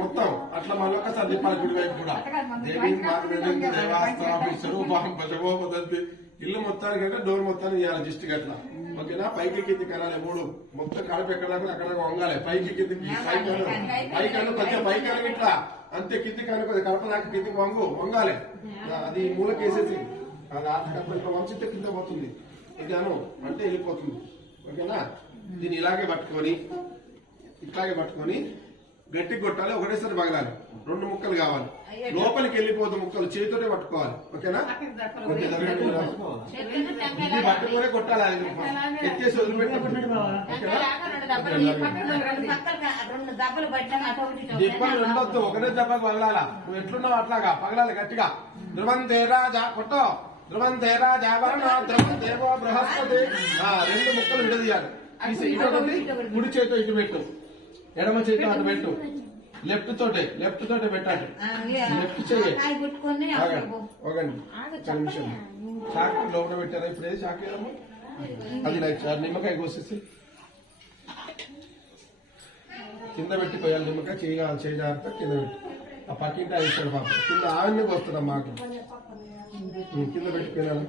మొత్తం అట్లా మళ్ళీ ఒకసారి తిప్పాలి గుడి వైపు కూడా. దేవి దేవాస్తరాఫీసరు భజగోపదంతి ఇల్లు మొత్తానికి అంటే డోర్ మొత్తాన్ని ఇవ్వాలి జస్ట్ అట్లా. ఓకేనా? పైకి కింది కనాలి 3 మొత్తం కడుపు ఎక్కడ అక్కడ వంగాలి. పైకి కిందికి పైకను కొంచెం పైకను ఇట్లా అంతే, కిందికి అనుకోదు కడప దాకా కిందికి వంగాలి. అది మూలకేసేసి అది ఆటకట్ల వంచితే కింద పోతుంది. ఇదాను అంటే వెళ్ళిపోతుంది. ఓకేనా? దీన్ని ఇలాగే పట్టుకొని ఇట్లాగే పట్టుకొని గట్టికి కొట్టాలి. ఒకటేసారి పగలాలి. 2 ముక్కలు కావాలి. లోపలికి వెళ్ళిపోదు ముక్కలు చేతితోనే పట్టుకోవాలి. ఓకేనా? ఇది పట్టుకునే కొట్టాలి. ఎత్తేసి వదిలిపెట్టాలి. దెబ్బలు ఉండొద్దు, ఒకటే దెబ్బకు పగలాలా. నువ్వు ఎట్లున్నావు అట్లాగా పగలాలి గట్టిగా. ధ్రువంతే రాజా కొట్టో, ధ్రువంతే రాజా వరుణ ధ్రువం దేవో బృహస్పతి. 2 ముక్కలు విడదీయాలి. కుడి చేతితో ఇటు పెట్టు, ఎడమ చేతితో అటు పెట్టు. లెఫ్ట్ తోటే పెట్టాలి. లెఫ్ట్ చెయ్యి. ఒక నిమిషం. షాక్ లోపల పెట్టారా? ఇప్పుడు ఏది షాక్ వేయడము? అది నిమ్మకాయ కోసేసి కింద పెట్టి పోయాలి. నిమ్మకాయ చేయి జాగ్రత్త కింద పెట్టి. ఆ పక్కింటి అయిస్తాడు పాప. కింద ఆవిడనే వస్తుందా మాకు. కింద పెట్టి పోయాలి.